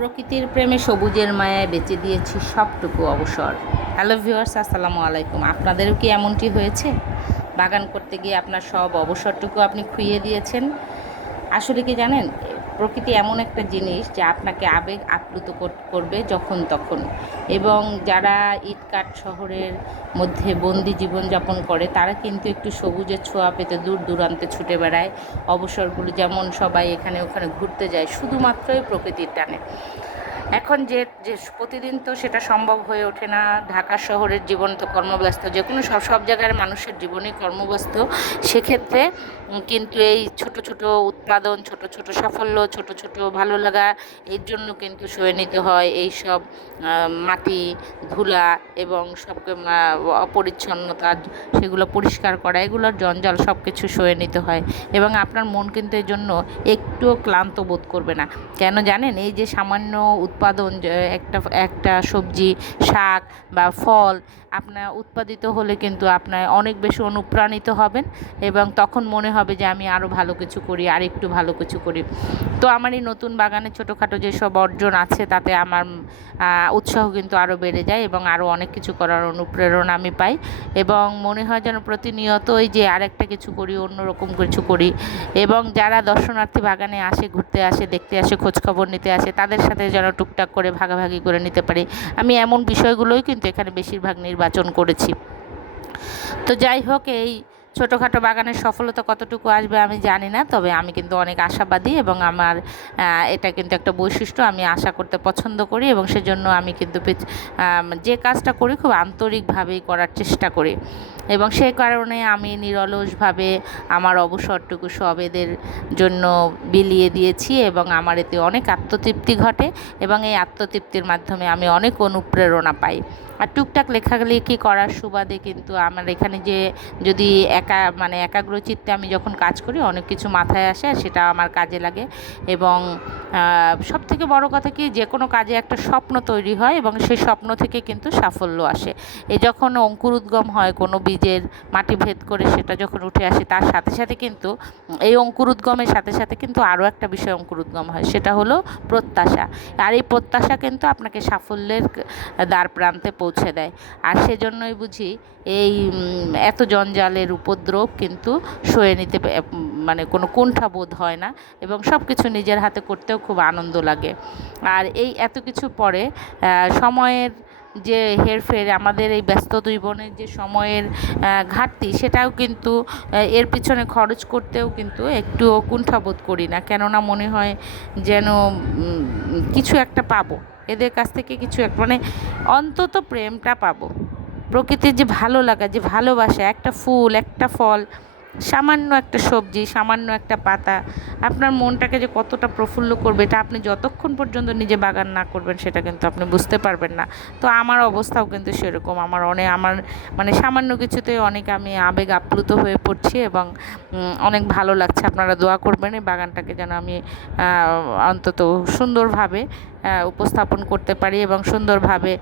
প্রকৃতির প্রেমে সবুজের মায়ায় বেঁচে দিয়েছি সবটুকু অবসর। হ্যালো ভিউয়ার্স, আসসালামু আলাইকুম। আপনাদেরও কি এমনটি হয়েছে? বাগান করতে গিয়ে আপনার সব অবসরটুকু আপনি খুইয়ে দিয়েছেন। আসলে কি জানেন, প্রকৃতি এমন একটা জিনিস যা আপনাকে আবেগ আপ্লুত করবে যখন তখন। এবং যারা ইটকাট শহরের মধ্যে বন্দি জীবনযাপন করে তারা কিন্তু একটু সবুজের ছোঁয়া পেতে দূর দূরান্তে ছুটে বেড়ায়। অবসরগুলো যেমন সবাই এখানে ওখানে ঘুরতে যায় শুধুমাত্রই প্রকৃতির টানে। এখন যে যে প্রতিদিন তো সেটা সম্ভব হয়ে ওঠে না। ঢাকা শহরের জীবন তো কর্মব্যস্ত, যে কোনো সব সব জায়গার মানুষের জীবনই কর্মব্যস্ত। সেক্ষেত্রে কিন্তু এই ছোট ছোট উৎপাদন, ছোট ছোট সাফল্য, ছোট ছোট ভালো লাগা, এর জন্য কিন্তু সয়ে নিতে হয় এই সব মাটি, ধুলা এবং সবকে অপরিচ্ছন্নতা, সেগুলো পরিষ্কার করা, এগুলোর জঞ্জাল সব কিছু সয়ে নিতে হয়। এবং আপনার মন কিন্তু এই জন্য একটুও ক্লান্ত বোধ করবে না। কেন জানেন? এই যে সামান্য উৎপাদন, একটা একটা সবজি, শাক বা ফল আপনার উৎপাদিত হলে কিন্তু আপনার অনেক বেশি অনুপ্রাণিত হবেন এবং তখন মনে হবে যে আমি আরও ভালো কিছু করি, আর একটু ভালো কিছু করি। তো আমার এই নতুন বাগানে ছোটোখাটো যেসব অর্জন আছে তাতে আমার উৎসাহ কিন্তু আরও বেড়ে যায় এবং আরও অনেক কিছু করার অনুপ্রেরণা আমি পাই এবং মনে হয় যেন প্রতিনিয়ত ওই যে আরেকটা কিছু করি, অন্যরকম কিছু করি। এবং যারা দর্শনার্থী বাগানে আসে, ঘুরতে আসে, দেখতে আসে, খোঁজখবর নিতে আসে, তাদের সাথে যেন টুকটাক করে ভাগাভাগি করে নিতে পারি, আমি এমন বিষয়গুলোই কিন্তু এখানে বেশিরভাগ নির্বাচন করেছি। তো যাই হোক, এই ছোটোখাটো বাগানের সফলতা কতটুকু আসবে আমি জানি না, তবে আমি কিন্তু অনেক আশাবাদী এবং আমার এটা কিন্তু একটা বৈশিষ্ট্য। আমি আশা করতে পছন্দ করি এবং সেজন্য আমি কিন্তু যে কাজটা করি খুব আন্তরিকভাবেই করার চেষ্টা করি এবং সে কারণে আমি নিরলসভাবে আমার অবসরটুকু সব এদের জন্য বিলিয়ে দিয়েছি এবং আমার এতে অনেক আত্মতৃপ্তি ঘটে এবং এই আত্মতৃপ্তির মাধ্যমে আমি অনেক অনুপ্রেরণা পাই। আর টুকটাক লেখালেখি করার সুবাদে কিন্তু আমার এখানে যে যদি একাগ্রচিত্তে আমি যখন কাজ করি অনেক কিছু মাথায় আসে আর সেটা আমার কাজে লাগে। এবং সবথেকে বড় কথা কি, যে কোনো কাজে একটা স্বপ্ন তৈরি হয় এবং সেই স্বপ্ন থেকে কিন্তু সাফল্য আসে। যখন অঙ্কুরোদ্গম হয় কোনো বীজের, মাটি ভেদ করে সেটা যখন উঠে আসে, তার সাথে সাথে কিন্তু এই অঙ্কুরোদ্গমের সাথে সাথে কিন্তু আরও একটা বিষয় অঙ্কুরোদ্গম হয়, সেটা হলো প্রত্যাশা। আর এই প্রত্যাশা কিন্তু আপনাকে সাফল্যের দ্বার প্রান্তে পৌঁছে দেয়। আর সেজন্যই বুঝি এই এত জঞ্জালের উপদ্রব কিন্তু সয়ে নিতে কোনো কুণ্ঠাবোধ হয় না এবং সব কিছু নিজের হাতে করতেও খুব আনন্দ লাগে। আর এই এত কিছু পরে সময়ের যে হেরফের, আমাদের এই ব্যস্ত জীবনের যে সময়ের ঘাটতি, সেটাও কিন্তু এর পিছনে খরচ করতেও কিন্তু একটুও কুণ্ঠাবোধ করি না। কেননা মনে হয় যেন কিছু একটা পাবো এদের কাছ থেকে, কিছু অন্তত প্রেমটা পাবো, প্রকৃতির যে ভালো লাগা, যে ভালোবাসা, একটা ফুল, একটা ফল, সামান্য একটা সবজি, সামান্য একটা পাতা আপনার মনটাকে যে কতটা প্রফুল্ল করবে, এটা আপনি যতক্ষণ পর্যন্ত নিজে বাগান না করবেন সেটা কিন্তু আপনি বুঝতে পারবেন না। তো আমার অবস্থাও কিন্তু সেরকম। আমার সামান্য কিছুতে অনেক আমি আবেগ আপ্লুত হয়ে পড়ছি এবং অনেক ভালো লাগছে। আপনারা দোয়া করবেন এই বাগানটাকে যেন আমি অন্তত সুন্দরভাবে উপস্থাপন করতে পারি এবং সুন্দরভাবে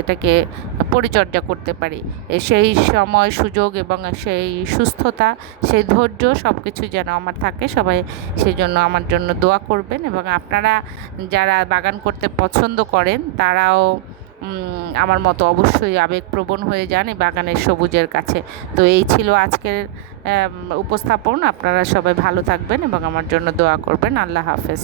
এটাকে পরিচর্যা করতে পারি। সেই সময়, সুযোগ এবং সেই সুস্থতা, সেই ধৈর্য সব কিছু যেন আমার থাকে। সবাই সেই জন্য আমার জন্য দোয়া করবেন এবং আপনারা যারা বাগান করতে পছন্দ করেন তারাও আমার মতো অবশ্যই আবেগপ্রবণ হয়ে যান এই বাগানের সবুজের কাছে। তো এই ছিল আজকের উপস্থাপন। আপনারা সবাই ভালো থাকবেন এবং আমার জন্য দোয়া করবেন। আল্লাহ হাফেজ।